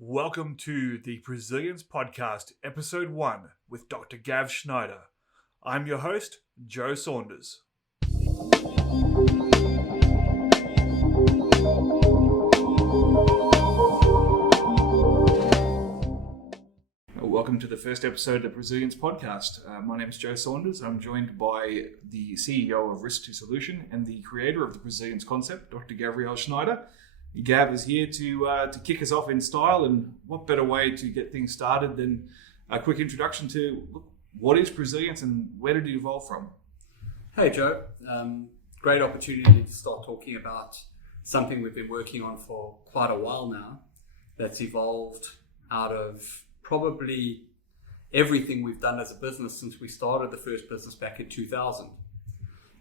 Welcome to the Presilience Podcast, Ep.1 with Dr. Gavriel Schneider. I'm your host, Joe Saunders. Welcome to the first episode of the Presilience Podcast. My name is Joe Saunders. I'm joined by the CEO of Risk to Solution and the creator of the Presilience concept, Dr. Gavriel Schneider. Gav is here to kick us off in style, and what better way to get things started than a quick introduction to what is Presilience and where did it evolve from? Hey Joe, great opportunity to start talking about something we've been working on for quite a while now that's evolved out of probably everything we've done as a business since we started the first business back in 2000.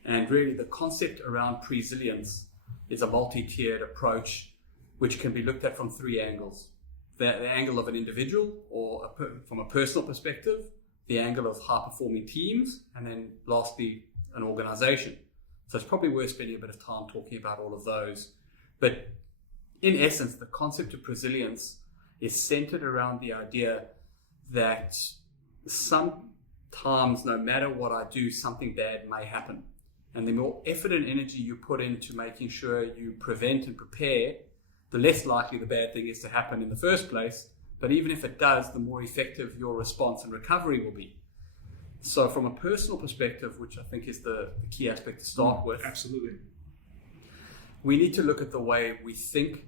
And really the concept around Presilience is a multi-tiered approach which can be looked at from three angles. The angle of an individual or from a personal perspective, the angle of high-performing teams, and then lastly, an organization. So it's probably worth spending a bit of time talking about all of those. But in essence, the concept of Presilience is centered around the idea that sometimes, no matter what I do, something bad may happen. And the more effort and energy you put into making sure you prevent and prepare, the less likely the bad thing is to happen in the first place. But even if it does, the more effective your response and recovery will be. So from a personal perspective, which I think is the key aspect to start with. Absolutely. We need to look at the way we think,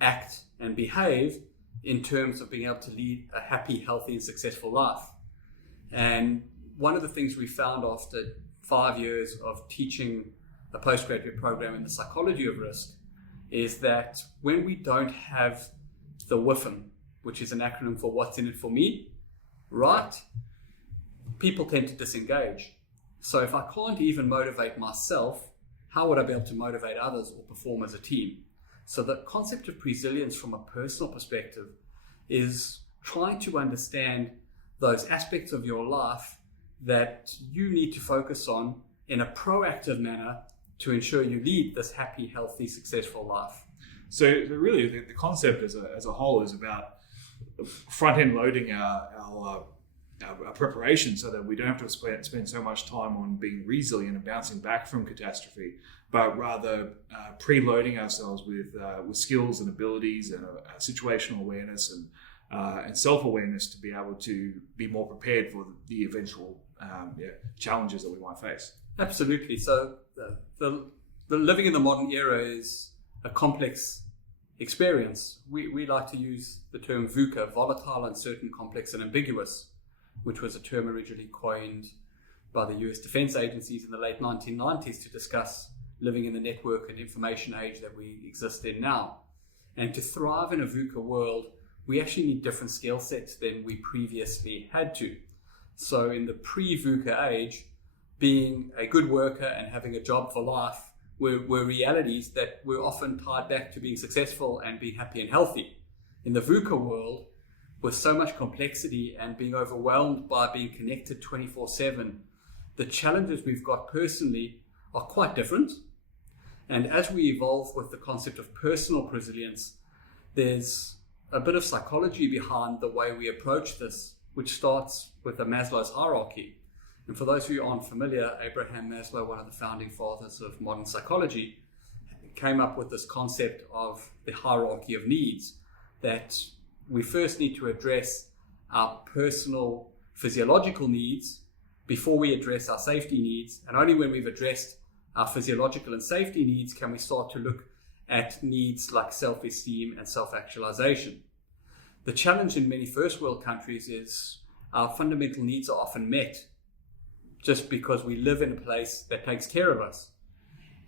act, and behave in terms of being able to lead a happy, healthy, and successful life. And one of the things we found after 5 years of teaching a postgraduate program in the psychology of risk is that when we don't have the WIFM, which is an acronym for what's in it for me, right, people tend to disengage. So if I can't even motivate myself, how would I be able to motivate others or perform as a team? So the concept of Presilience from a personal perspective is trying to understand those aspects of your life that you need to focus on in a proactive manner to ensure you lead this happy, healthy, successful life. So really the concept as a whole is about front-end loading our preparation so that we don't have to spend so much time on being resilient and bouncing back from catastrophe, but rather preloading ourselves with skills and abilities and situational awareness and self-awareness to be able to be more prepared for the eventual challenges that we might face. Absolutely. So the living in the modern era is a complex experience. We like to use the term VUCA, volatile, uncertain, complex, and ambiguous, which was a term originally coined by the US defense agencies in the late 1990s to discuss living in the network and information age that we exist in now. And to thrive in a VUCA world, we actually need different skill sets than we previously had to. So in the pre-VUCA age, being a good worker and having a job for life were realities that were often tied back to being successful and being happy and healthy. In the VUCA world, with so much complexity and being overwhelmed by being connected 24/7, the challenges we've got personally are quite different. And as we evolve with the concept of personal Presilience, there's a bit of psychology behind the way we approach this, which starts with the Maslows Hierarchy. And for those of you who aren't familiar, Abraham Maslow, one of the founding fathers of modern psychology, came up with this concept of the hierarchy of needs, that we first need to address our personal physiological needs before we address our safety needs. And only when we've addressed our physiological and safety needs can we start to look at needs like self-esteem and self-actualization. The challenge in many first world countries is our fundamental needs are often met just because we live in a place that takes care of us.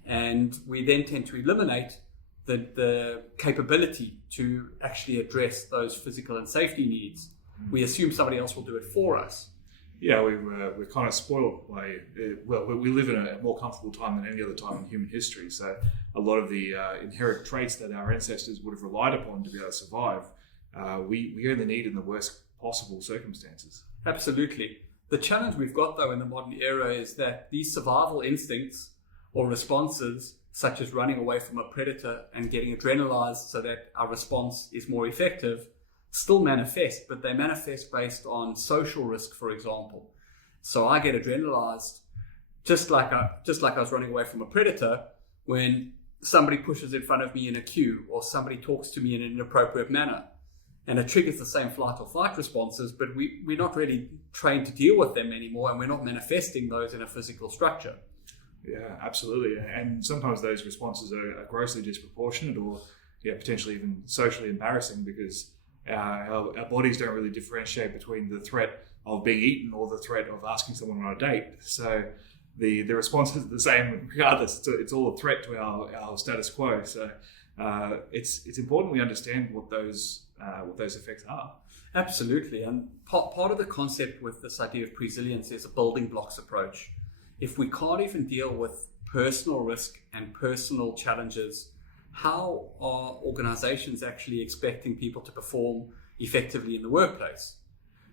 And we then tend to eliminate the capability to actually address those physical and safety needs. We assume somebody else will do it for us. Yeah, we're kind of spoiled by, we live in a more comfortable time than any other time in human history. So a lot of the inherent traits that our ancestors would have relied upon to be able to survive, we only need in the worst possible circumstances. Absolutely. The challenge we've got though in the modern era is that these survival instincts or responses, such as running away from a predator and getting adrenalized so that our response is more effective, still manifest, but they manifest based on social risk, for example. So I get adrenalized just like I was running away from a predator when somebody pushes in front of me in a queue or somebody talks to me in an inappropriate manner. And it triggers the same flight or fight responses, but we're not really trained to deal with them anymore, and we're not manifesting those in a physical structure. Yeah, absolutely. And sometimes those responses are grossly disproportionate or potentially even socially embarrassing because our bodies don't really differentiate between the threat of being eaten or the threat of asking someone on a date. So the response is the same regardless. It's all a threat to our status quo. So it's important we understand what those effects are. Absolutely. And part of the concept with this idea of Presilience is a building blocks approach. If we can't even deal with personal risk and personal challenges, how are organizations actually expecting people to perform effectively in the workplace?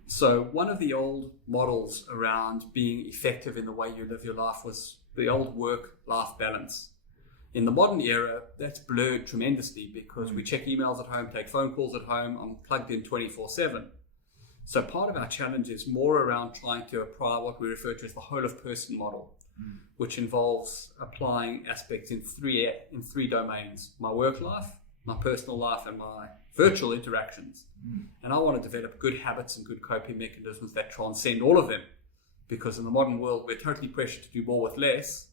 So one of the old models around being effective in the way you live your life was the old work-life balance. In the modern era, that's blurred tremendously because we check emails at home, take phone calls at home, I'm plugged in 24/7. So part of our challenge is more around trying to apply what we refer to as the whole of person model, which involves applying aspects in three domains: my work life, my personal life, and my virtual interactions. And I want to develop good habits and good coping mechanisms that transcend all of them, because in the modern world, we're totally pressured to do more with less.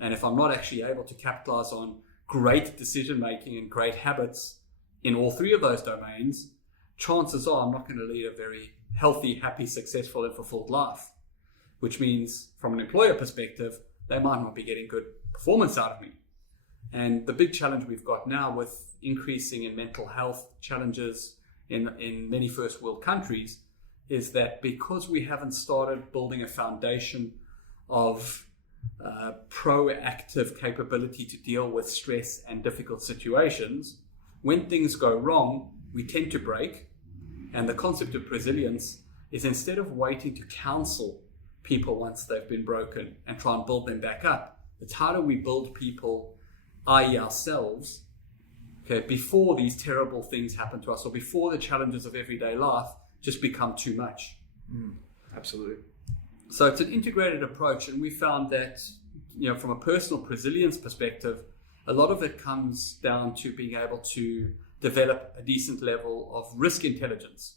And if I'm not actually able to capitalize on great decision making and great habits in all three of those domains, chances are I'm not going to lead a very healthy, happy, successful, and fulfilled life. Which means from an employer perspective, they might not be getting good performance out of me. And the big challenge we've got now with increasing in mental health challenges in many first world countries is that because we haven't started building a foundation of proactive capability to deal with stress and difficult situations, when things go wrong, we tend to break. And the concept of Presilience is, instead of waiting to counsel people once they've been broken and try and build them back up, it's how do we build people, i.e. ourselves, before these terrible things happen to us or before the challenges of everyday life just become too much. Absolutely. So it's an integrated approach, and we found that, from a personal Presilience perspective, a lot of it comes down to being able to develop a decent level of risk intelligence.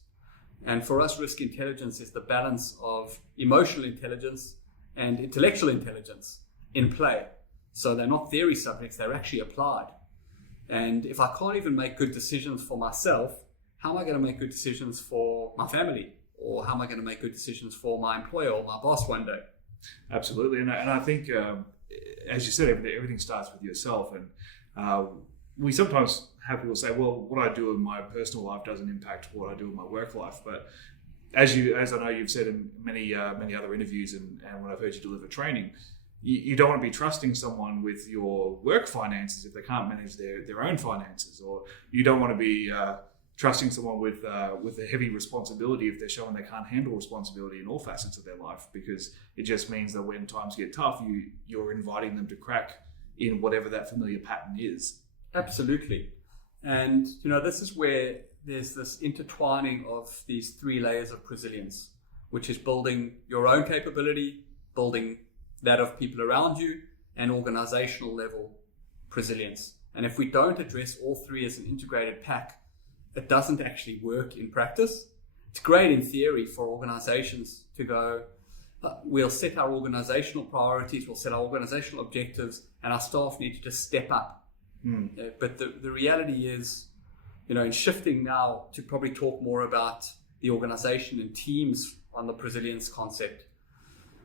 And for us, risk intelligence is the balance of emotional intelligence and intellectual intelligence in play. So they're not theory subjects, they're actually applied. And if I can't even make good decisions for myself, how am I going to make good decisions for my family? Or how am I going to make good decisions for my employer or my boss one day? Absolutely. And I think, as you said, everything starts with yourself. And we sometimes have people say, well, what I do in my personal life doesn't impact what I do in my work life. But as I know you've said in many other interviews and when I've heard you deliver training, you don't want to be trusting someone with your work finances if they can't manage their own finances, or you don't want to be trusting someone with a heavy responsibility if they're showing they can't handle responsibility in all facets of their life, because it just means that when times get tough, you're inviting them to crack in whatever that familiar pattern is. Absolutely. And this is where there's this intertwining of these three layers of Presilience, which is building your own capability, building that of people around you, and organizational level Presilience. And if we don't address all three as an integrated pack, it doesn't actually work in practice. It's great in theory for organizations to go, we'll set our organizational priorities, we'll set our organizational objectives, and our staff need to just step up. But the reality is, in shifting now to probably talk more about the organization and teams on the Presilience concept,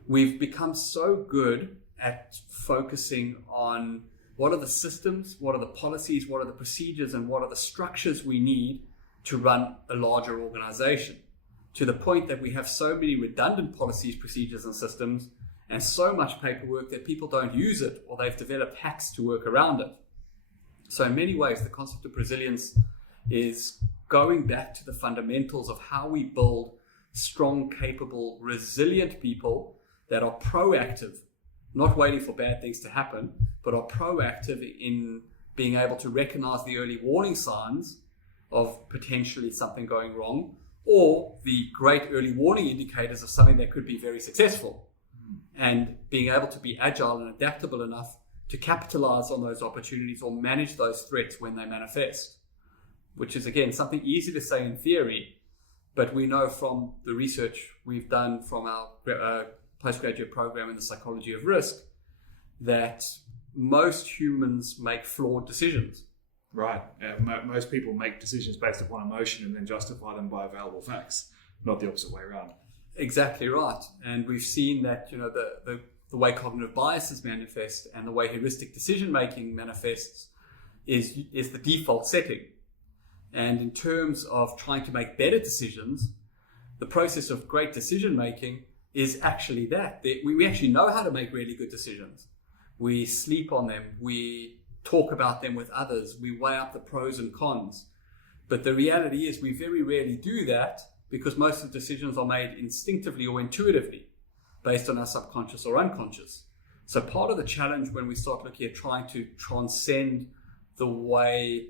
we've become so good at focusing on what are the systems, what are the policies, what are the procedures, and what are the structures we need to run a larger organization, to the point that we have so many redundant policies, procedures, and systems, and so much paperwork that people don't use it, or they've developed hacks to work around it. So in many ways, the concept of Presilience is going back to the fundamentals of how we build strong, capable, resilient people that are proactive, not waiting for bad things to happen, but are proactive in being able to recognize the early warning signs of potentially something going wrong, or the great early warning indicators of something that could be very successful. And being able to be agile and adaptable enough to capitalize on those opportunities or manage those threats when they manifest, which is, again, something easy to say in theory, but we know from the research we've done from our postgraduate program in the psychology of risk that most humans make flawed decisions. Right. Most people make decisions based upon emotion and then justify them by available facts, not the opposite way around. Exactly right. And we've seen that, the way cognitive biases manifest and the way heuristic decision making manifests is the default setting. And in terms of trying to make better decisions, the process of great decision making is actually that. We actually know how to make really good decisions. We sleep on them. We talk about them with others. We weigh up the pros and cons. But the reality is we very rarely do that because most of the decisions are made instinctively or intuitively based on our subconscious or unconscious. So part of the challenge when we start looking at trying to transcend the way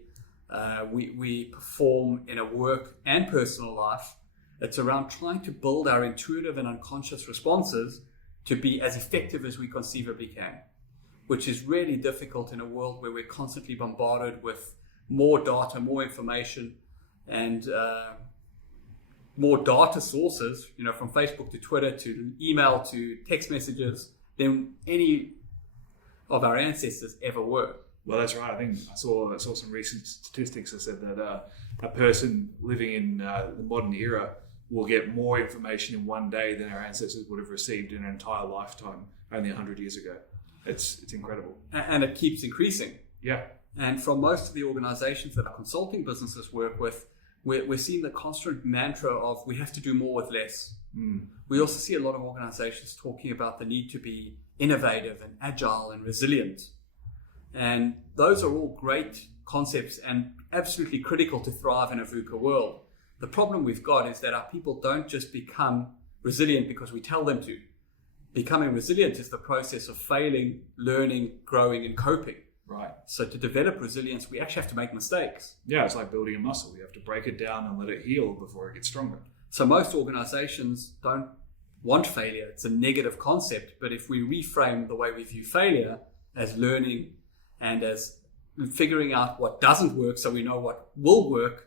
we perform in a work and personal life, it's around trying to build our intuitive and unconscious responses to be as effective as we conceivably can, which is really difficult in a world where we're constantly bombarded with more data, more information, and more data sources, from Facebook to Twitter to email to text messages than any of our ancestors ever were. Well, that's right. I think I saw some recent statistics that said that a person living in the modern era will get more information in one day than our ancestors would have received in an entire lifetime only 100 years ago. It's incredible. And it keeps increasing. Yeah. And from most of the organizations that our consulting businesses work with, we're seeing the constant mantra of we have to do more with less. We also see a lot of organizations talking about the need to be innovative and agile and resilient. And those are all great concepts and absolutely critical to thrive in a VUCA world. The problem we've got is that our people don't just become resilient because we tell them to. Becoming resilient is the process of failing, learning, growing, and coping. Right. So to develop resilience, we actually have to make mistakes. Yeah, it's like building a muscle. You have to break it down and let it heal before it gets stronger. So most organizations don't want failure. It's a negative concept. But if we reframe the way we view failure as learning and as figuring out what doesn't work so we know what will work,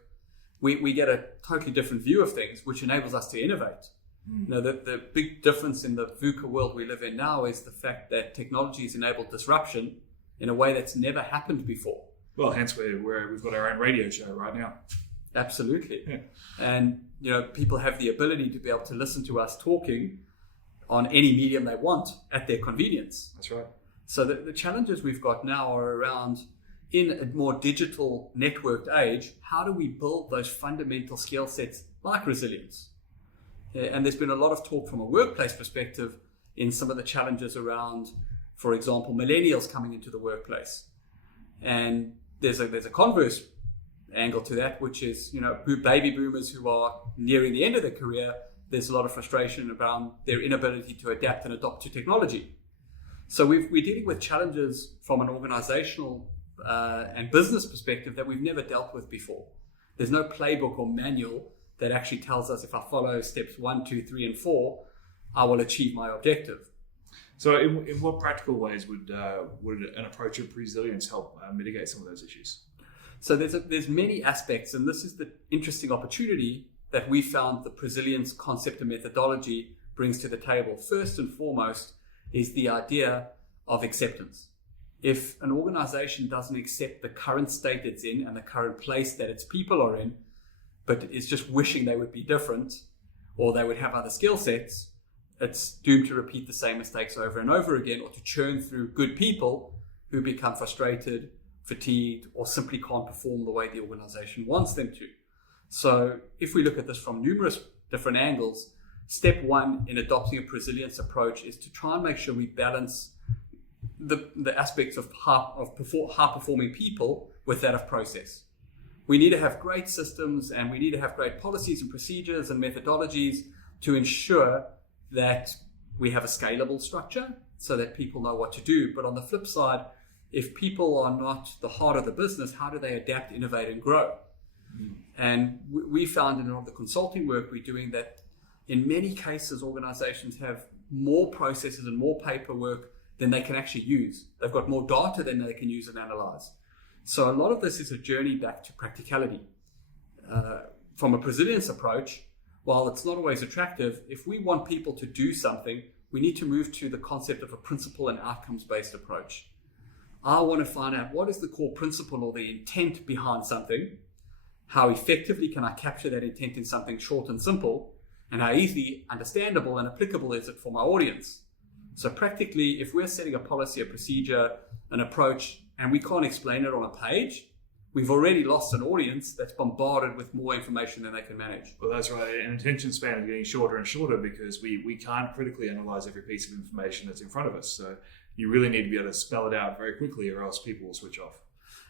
we get a totally different view of things, which enables us to innovate. The big difference in the VUCA world we live in now is the fact that technology has enabled disruption in a way that's never happened before. Well, hence we've got our own radio show right now. Absolutely. Yeah. And, people have the ability to be able to listen to us talking on any medium they want at their convenience. That's right. So the challenges we've got now are around, in a more digital networked age, how do we build those fundamental skill sets like resilience? And there's been a lot of talk from a workplace perspective in some of the challenges around, for example, millennials coming into the workplace. And there's a converse angle to that, which is, baby boomers who are nearing the end of their career. There's a lot of frustration around their inability to adapt and adopt to technology. So we're dealing with challenges from an organizational and business perspective that we've never dealt with before. There's no playbook or manual that actually tells us if I follow steps 1, 2, 3, and 4, I will achieve my objective. So in what practical ways would an approach of resilience help mitigate some of those issues? So there's many aspects, and this is the interesting opportunity that we found the Presilience concept and methodology brings to the table. First and foremost is the idea of acceptance. If an organization doesn't accept the current state it's in and the current place that its people are in, but is just wishing they would be different or they would have other skill sets, it's doomed to repeat the same mistakes over and over again, or to churn through good people who become frustrated, fatigued, or simply can't perform the way the organization wants them to. So if we look at this from numerous different angles, step 1 in adopting a Presilience approach is to try and make sure we balance the aspects of high-performing people with that of process. We need to have great systems, and we need to have great policies and procedures and methodologies to ensure that we have a scalable structure so that people know what to do. But on the flip side, if people are not the heart of the business, how do they adapt, innovate, and grow? And we found in a lot of the consulting work we're doing that in many cases, organizations have more processes and more paperwork than they can actually use. They've got more data than they can use and analyze. So a lot of this is a journey back to practicality. From a Presilience approach, while it's not always attractive, if we want people to do something, we need to move to the concept of a principle and outcomes-based approach. I want to find out what is the core principle or the intent behind something, how effectively can I capture that intent in something short and simple, and how easily understandable and applicable is it for my audience. So practically, if we're setting a policy, a procedure, an approach, and we can't explain it on a page, we've already lost an audience that's bombarded with more information than they can manage. Well, that's right. And attention span is getting shorter and shorter because we can't critically analyze every piece of information that's in front of us. So you really need to be able to spell it out very quickly or else people will switch off.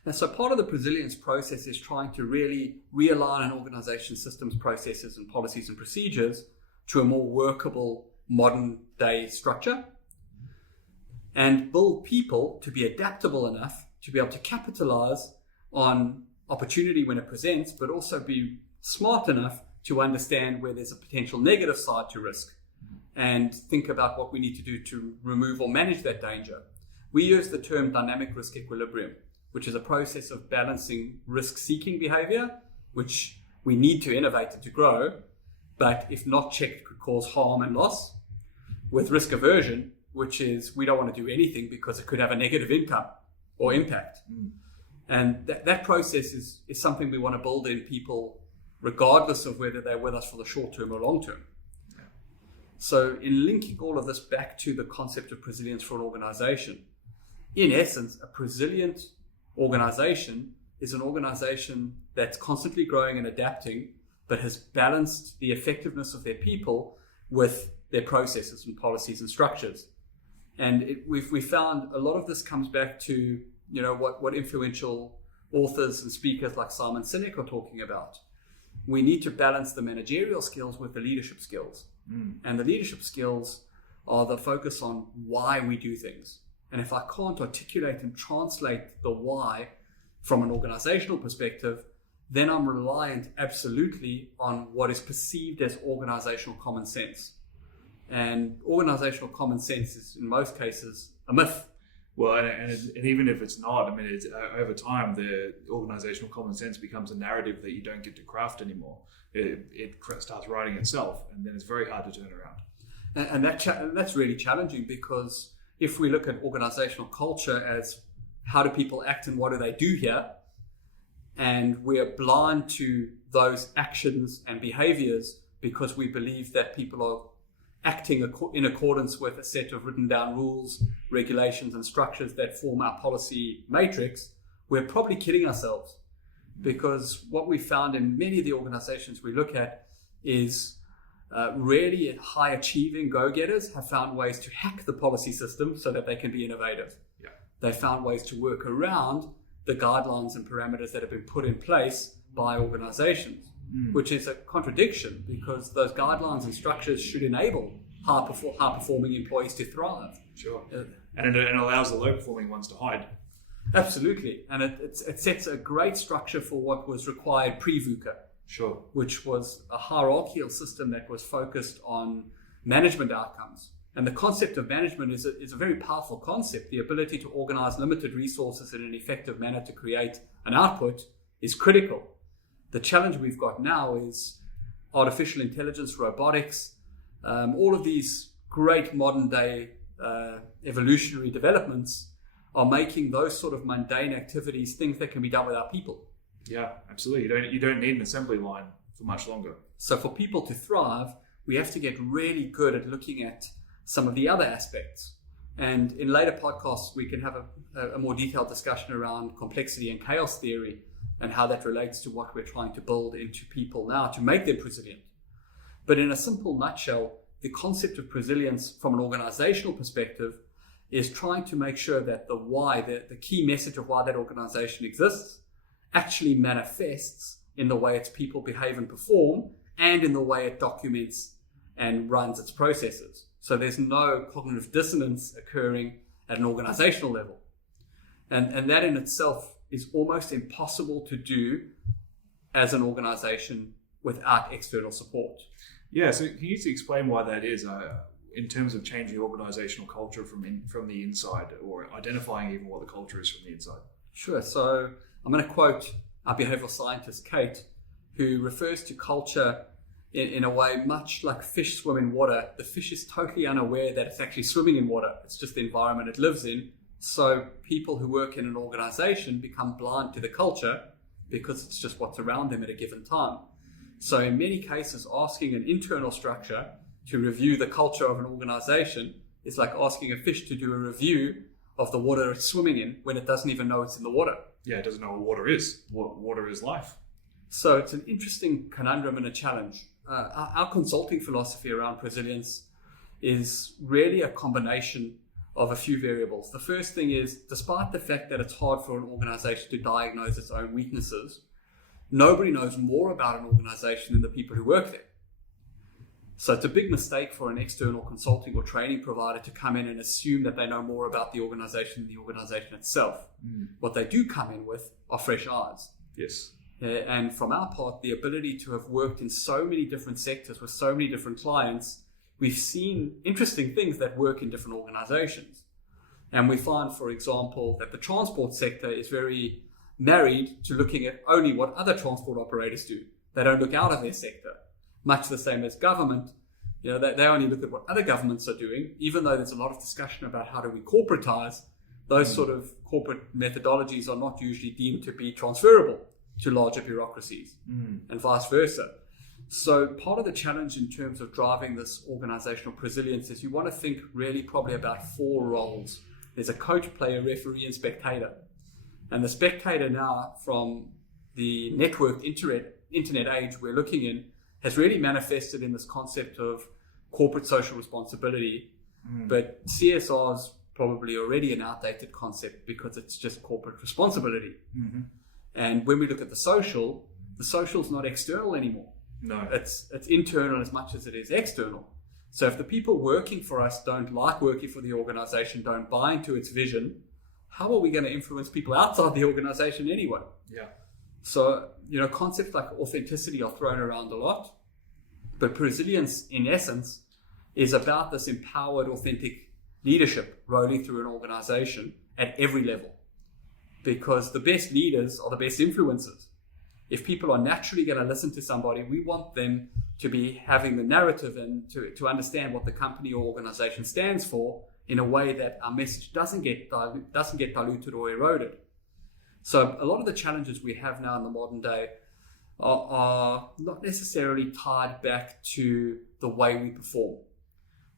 And so part of the Presilience process is trying to really realign an organization's systems, processes, and policies and procedures to a more workable modern day structure and build people to be adaptable enough to be able to capitalize on opportunity when it presents, but also be smart enough to understand where there's a potential negative side to risk and think about what we need to do to remove or manage that danger. We use the term dynamic risk equilibrium, which is a process of balancing risk-seeking behavior, which we need to innovate and to grow, but if not checked could cause harm and loss, with risk aversion, which is we don't want to do anything because it could have a negative income or impact. And that process is something we want to build in people regardless of whether they're with us for the short term or long term. So in linking all of this back to the concept of Presilience for an organization, in essence, a Presilient organization is an organization that's constantly growing and adapting, but has balanced the effectiveness of their people with their processes and policies and structures. And we found a lot of this comes back to what influential authors and speakers like Simon Sinek are talking about. We need to balance the managerial skills with the leadership skills. And the leadership skills are the focus on why we do things. And if I can't articulate and translate the why from an organizational perspective, then I'm reliant absolutely on what is perceived as organizational common sense. And organizational common sense is, in most cases, a myth. Well, and even if it's not, I mean, it's, over time, the organizational common sense becomes a narrative that you don't get to craft anymore. It starts writing itself, and then it's very hard to turn around. And that's really challenging, because if we look at organizational culture as how do people act and what do they do here, and we're blind to those actions and behaviors because we believe that people are acting in accordance with a set of written down rules, regulations, and structures that form our policy matrix, we're probably kidding ourselves. Because what we found in many of the organizations we look at is really high achieving go-getters have found ways to hack the policy system so that they can be innovative. Yeah. They found ways to work around the guidelines and parameters that have been put in place by organizations. Which is a contradiction, because those guidelines and structures should enable high-performing employees to thrive. Sure. And it allows the low-performing ones to hide. Absolutely. And it sets a great structure for what was required pre-VUCA. Sure. Which was a hierarchical system that was focused on management outcomes. And the concept of management is a very powerful concept. The ability to organize limited resources in an effective manner to create an output is critical. The challenge we've got now is artificial intelligence, robotics, all of these great modern day evolutionary developments are making those sort of mundane activities things that can be done without people. Yeah, absolutely. You don't need an assembly line for much longer. So for people to thrive, we have to get really good at looking at some of the other aspects. And in later podcasts, we can have a more detailed discussion around complexity and chaos theory, and how that relates to what we're trying to build into people now to make them resilient. But in a simple nutshell, the concept of Presilience from an organizational perspective is trying to make sure that the why, the key message of why that organization exists, actually manifests in the way its people behave and perform, and in the way it documents and runs its processes. So there's no cognitive dissonance occurring at an organizational level. And that in itself is almost impossible to do as an organization without external support. Yeah, so can you explain why that is in terms of changing organizational culture from the inside, or identifying even what the culture is from the inside? Sure. So I'm going to quote our behavioral scientist, Kate, who refers to culture in a way much like fish swim in water. The fish is totally unaware that it's actually swimming in water. It's just the environment it lives in. So people who work in an organization become blind to the culture because it's just what's around them at a given time. So in many cases, asking an internal structure to review the culture of an organization is like asking a fish to do a review of the water it's swimming in when it doesn't even know it's in the water. Yeah, it doesn't know what water is. Water is life. So it's an interesting conundrum and a challenge. Our consulting philosophy around Presilience is really a combination of a few variables. The first thing is, despite the fact that it's hard for an organization to diagnose its own weaknesses, nobody knows more about an organization than the people who work there. So it's a big mistake for an external consulting or training provider to come in and assume that they know more about the organization than the organization itself. What they do come in with are fresh eyes. Yes. And from our part, the ability to have worked in so many different sectors with so many different clients, we've seen interesting things that work in different organizations. And we find, for example, that the transport sector is very married to looking at only what other transport operators do. They don't look out of their sector. Much the same as government. They only look at what other governments are doing, even though there's a lot of discussion about how do we corporatize. Those sort of corporate methodologies are not usually deemed to be transferable to larger bureaucracies and vice versa. So part of the challenge in terms of driving this organizational Presilience is you want to think really probably about 4 roles. There's a coach, player, referee, and spectator. And the spectator now, from the networked internet age we're looking in, has really manifested in this concept of corporate social responsibility. But CSR is probably already an outdated concept because it's just corporate responsibility. And when we look at the social's not external anymore. No. It's internal as much as it is external. So if the people working for us don't like working for the organization, don't buy into its vision, how are we going to influence people outside the organization anyway? Yeah. So, concepts like authenticity are thrown around a lot, but Presilience, in essence, is about this empowered, authentic leadership rolling through an organization at every level. Because the best leaders are the best influencers. If people are naturally going to listen to somebody, we want them to be having the narrative and to understand what the company or organization stands for in a way that our message doesn't get diluted or eroded. So a lot of the challenges we have now in the modern day are not necessarily tied back to the way we perform,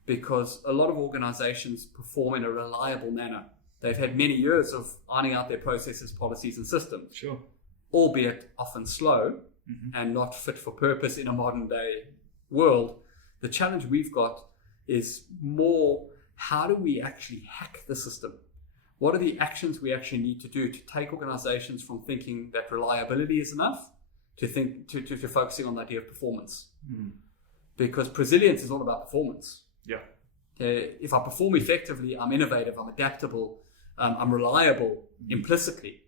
because a lot of organizations perform in a reliable manner. They've had many years of ironing out their processes, policies, and systems. Sure. Albeit often slow and not fit for purpose in a modern day world. The challenge we've got is more, how do we actually hack the system? What are the actions we actually need to do to take organizations from thinking that reliability is enough to focusing on the idea of performance? Because Presilience is all about performance. Yeah. If I perform effectively, I'm innovative, I'm adaptable, I'm reliable implicitly.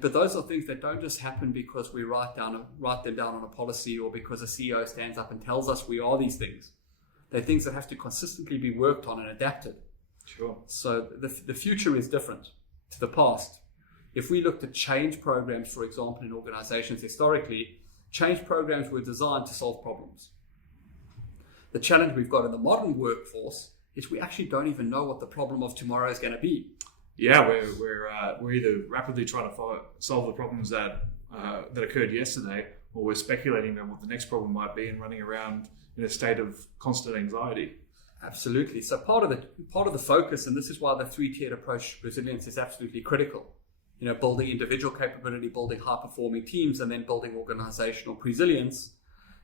But those are things that don't just happen because we write them down on a policy or because a CEO stands up and tells us we are these things. They're things that have to consistently be worked on and adapted. Sure. So the future is different to the past. If we looked at change programs, for example, in organizations historically, change programs were designed to solve problems. The challenge we've got in the modern workforce is we actually don't even know what the problem of tomorrow is going to be. Yeah, we're either rapidly trying to solve the problems that occurred yesterday, or we're speculating about what the next problem might be and running around in a state of constant anxiety. Absolutely. So part of the focus, and this is why the 3-tiered approach to Presilience is absolutely critical. Building individual capability, building high-performing teams, and then building organizational Presilience.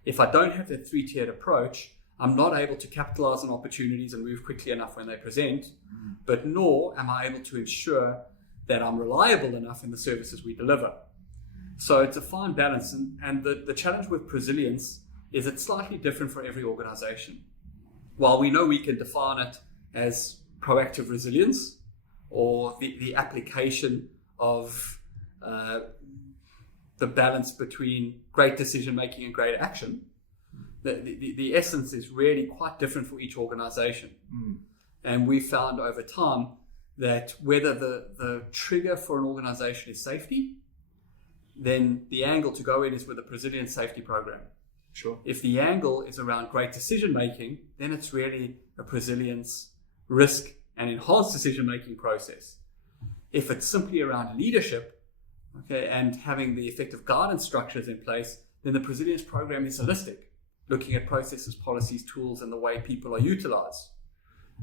If I don't have that 3-tiered approach, I'm not able to capitalize on opportunities and move quickly enough when they present, but nor am I able to ensure that I'm reliable enough in the services we deliver. So it's a fine balance, and the challenge with Presilience is it's slightly different for every organization. While we know we can define it as proactive resilience or the application of the balance between great decision making and great action, the essence is really quite different for each organization. And we found over time that whether the trigger for an organization is safety, then the angle to go in is with a Presilience safety program. Sure. If the angle is around great decision making, then it's really a Presilience risk and enhanced decision making process. If it's simply around leadership, okay, and having the effective guidance structures in place, then the Presilience program is holistic, looking at processes, policies, tools, and the way people are utilized.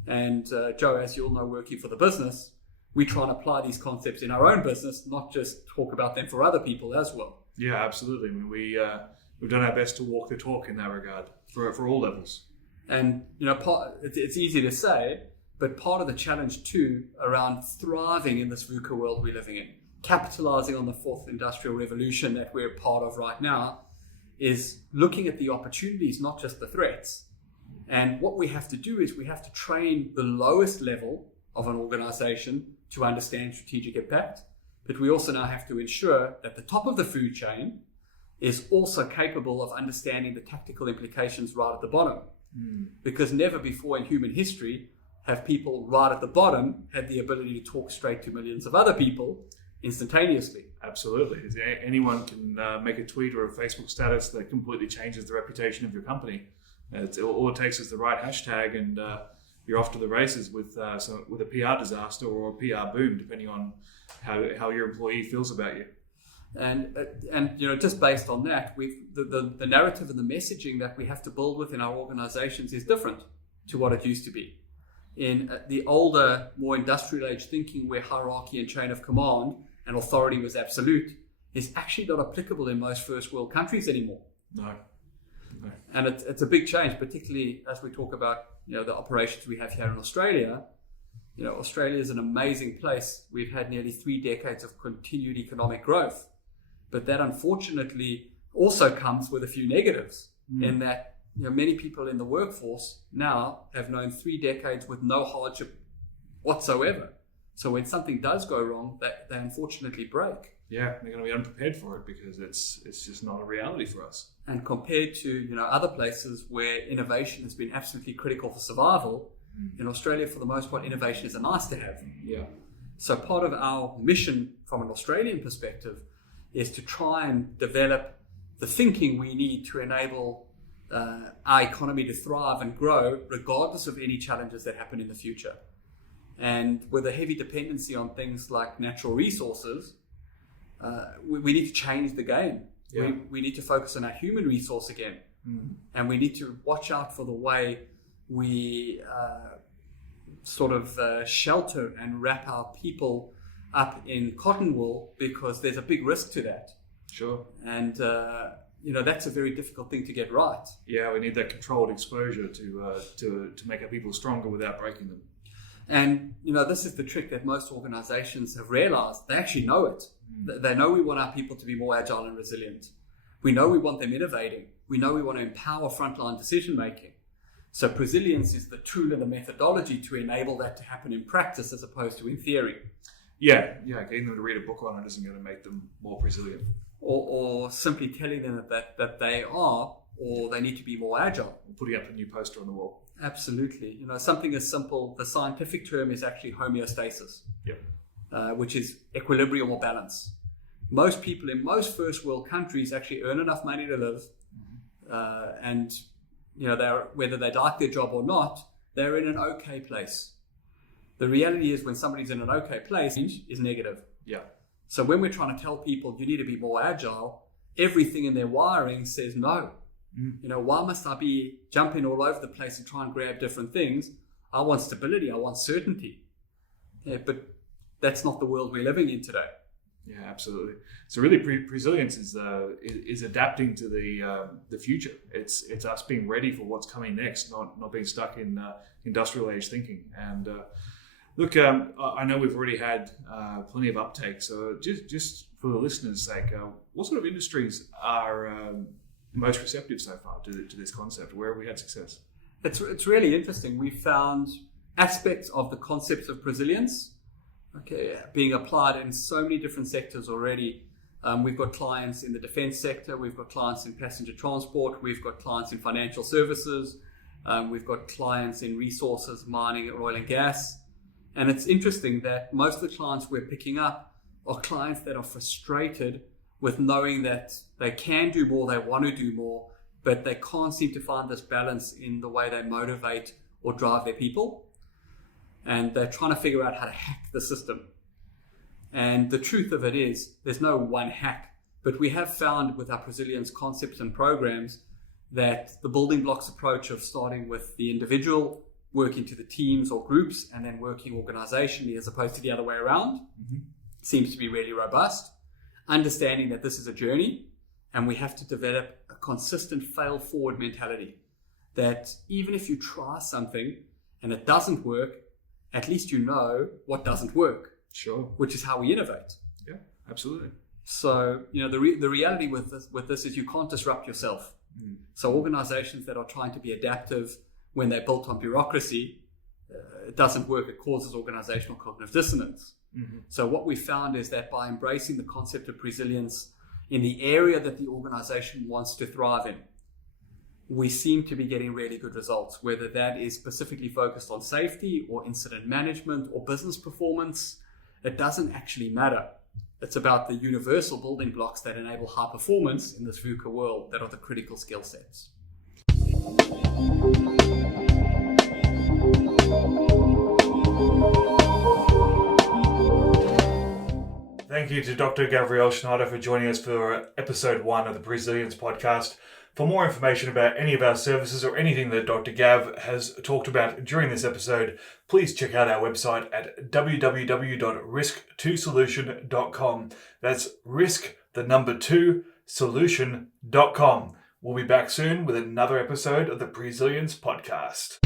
And Joe, as you all know, working for the business, we try and apply these concepts in our own business, not just talk about them for other people as well. Yeah, absolutely. I mean, we've done our best to walk the talk in that regard for all levels. And it's easy to say, but part of the challenge too around thriving in this VUCA world we're living in, capitalizing on the fourth industrial revolution that we're part of right now, is looking at the opportunities, not just the threats. And what we have to do is we have to train the lowest level of an organization to understand strategic impact, but we also now have to ensure that the top of the food chain is also capable of understanding the tactical implications right at the bottom. Because never before in human history have people right at the bottom had the ability to talk straight to millions of other people instantaneously. Absolutely. Anyone can make a tweet or a Facebook status that completely changes the reputation of your company. All it takes is the right hashtag, and you're off to the races with a PR disaster or a PR boom, depending on how your employee feels about you. And just based on that, the narrative and the messaging that we have to build within our organizations is different to what it used to be. In the older, more industrial age thinking, where hierarchy and chain of command and authority was absolute, is actually not applicable in most first world countries anymore. No. And it's a big change, particularly as we talk about the operations we have here in Australia. Australia is an amazing place. We've had nearly 3 decades of continued economic growth, but that unfortunately also comes with a few negatives in that many people in the workforce now have known 3 decades with no hardship whatsoever. So when something does go wrong, they unfortunately break. Yeah, they're going to be unprepared for it because it's just not a reality for us. And compared to other places where innovation has been absolutely critical for survival, in Australia, for the most part, innovation is a nice to have. Yeah. So part of our mission from an Australian perspective is to try and develop the thinking we need to enable our economy to thrive and grow regardless of any challenges that happen in the future. And with a heavy dependency on things like natural resources, we need to change the game. Yeah. We need to focus on our human resource again. And we need to watch out for the way we shelter and wrap our people up in cotton wool, because there's a big risk to that. Sure. And that's a very difficult thing to get right. Yeah, we need that controlled exposure to make our people stronger without breaking them. And this is the trick that most organizations have realized. They actually know it. They know we want our people to be more agile and resilient. We know we want them innovating. We know we want to empower frontline decision making. So Presilience is the tool and the methodology to enable that to happen in practice as opposed to in theory. Yeah, getting them to read a book on it isn't going to make them more resilient. Or simply telling them that they are, or they need to be more agile. Or putting up a new poster on the wall. Absolutely. Something as simple, the scientific term is actually homeostasis, which is equilibrium or balance. Most people in most first world countries actually earn enough money to live, and whether they like their job or not, they're in an okay place. The reality is when somebody's in an okay place, is negative. Yeah. So when we're trying to tell people you need to be more agile, everything in their wiring says no. Why must I be jumping all over the place and try and grab different things? I want stability. I want certainty. Yeah, but that's not the world we're living in today. Yeah, absolutely. So really, Presilience is adapting to the future. It's us being ready for what's coming next, not being stuck in industrial age thinking. And look, I know we've already had plenty of uptake. So just for the listeners' sake, what sort of industries are most receptive so far to this concept? Where have we had success? It's really interesting. We found aspects of the concepts of Presilience being applied in so many different sectors already. We've got clients in the defense sector, we've got clients in passenger transport, we've got clients in financial services, we've got clients in resources, mining, oil and gas. And it's interesting that most of the clients we're picking up are clients that are frustrated with knowing that they can do more, they want to do more, but they can't seem to find this balance in the way they motivate or drive their people. And they're trying to figure out how to hack the system. And the truth of it is, there's no one hack, but we have found with our Presilience concepts and programs that the building blocks approach of starting with the individual, working to the teams or groups, and then working organizationally as opposed to the other way around, seems to be really robust. Understanding that this is a journey and we have to develop a consistent fail forward mentality, that even if you try something and it doesn't work, at least you know what doesn't work. Sure. Which is how we innovate. Yeah, absolutely. So, the reality with this is you can't disrupt yourself. So organizations that are trying to be adaptive when they're built on bureaucracy, it doesn't work. It causes organizational cognitive dissonance. So what we found is that by embracing the concept of Presilience in the area that the organization wants to thrive in, we seem to be getting really good results, whether that is specifically focused on safety or incident management or business performance. It doesn't actually matter. It's about the universal building blocks that enable high performance in this VUCA world that are the critical skill sets. Thank you to Dr. Gavriel Schneider for joining us for episode 1 of the Presilience podcast. For more information about any of our services or anything that Dr. Gav has talked about during this episode, please check out our website at www.risk2solution.com. That's risk2solution.com. We'll be back soon with another episode of the Presilience podcast.